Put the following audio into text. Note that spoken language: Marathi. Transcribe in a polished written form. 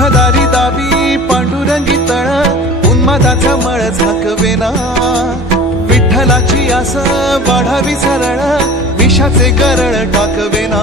तुझ्या दारी दावी पांडुरंगी तळ उन्मादाचा मळ झाकवेना विठ्ठलाची आस वाढावी सरळ विषाचे गरळ टाकवेना।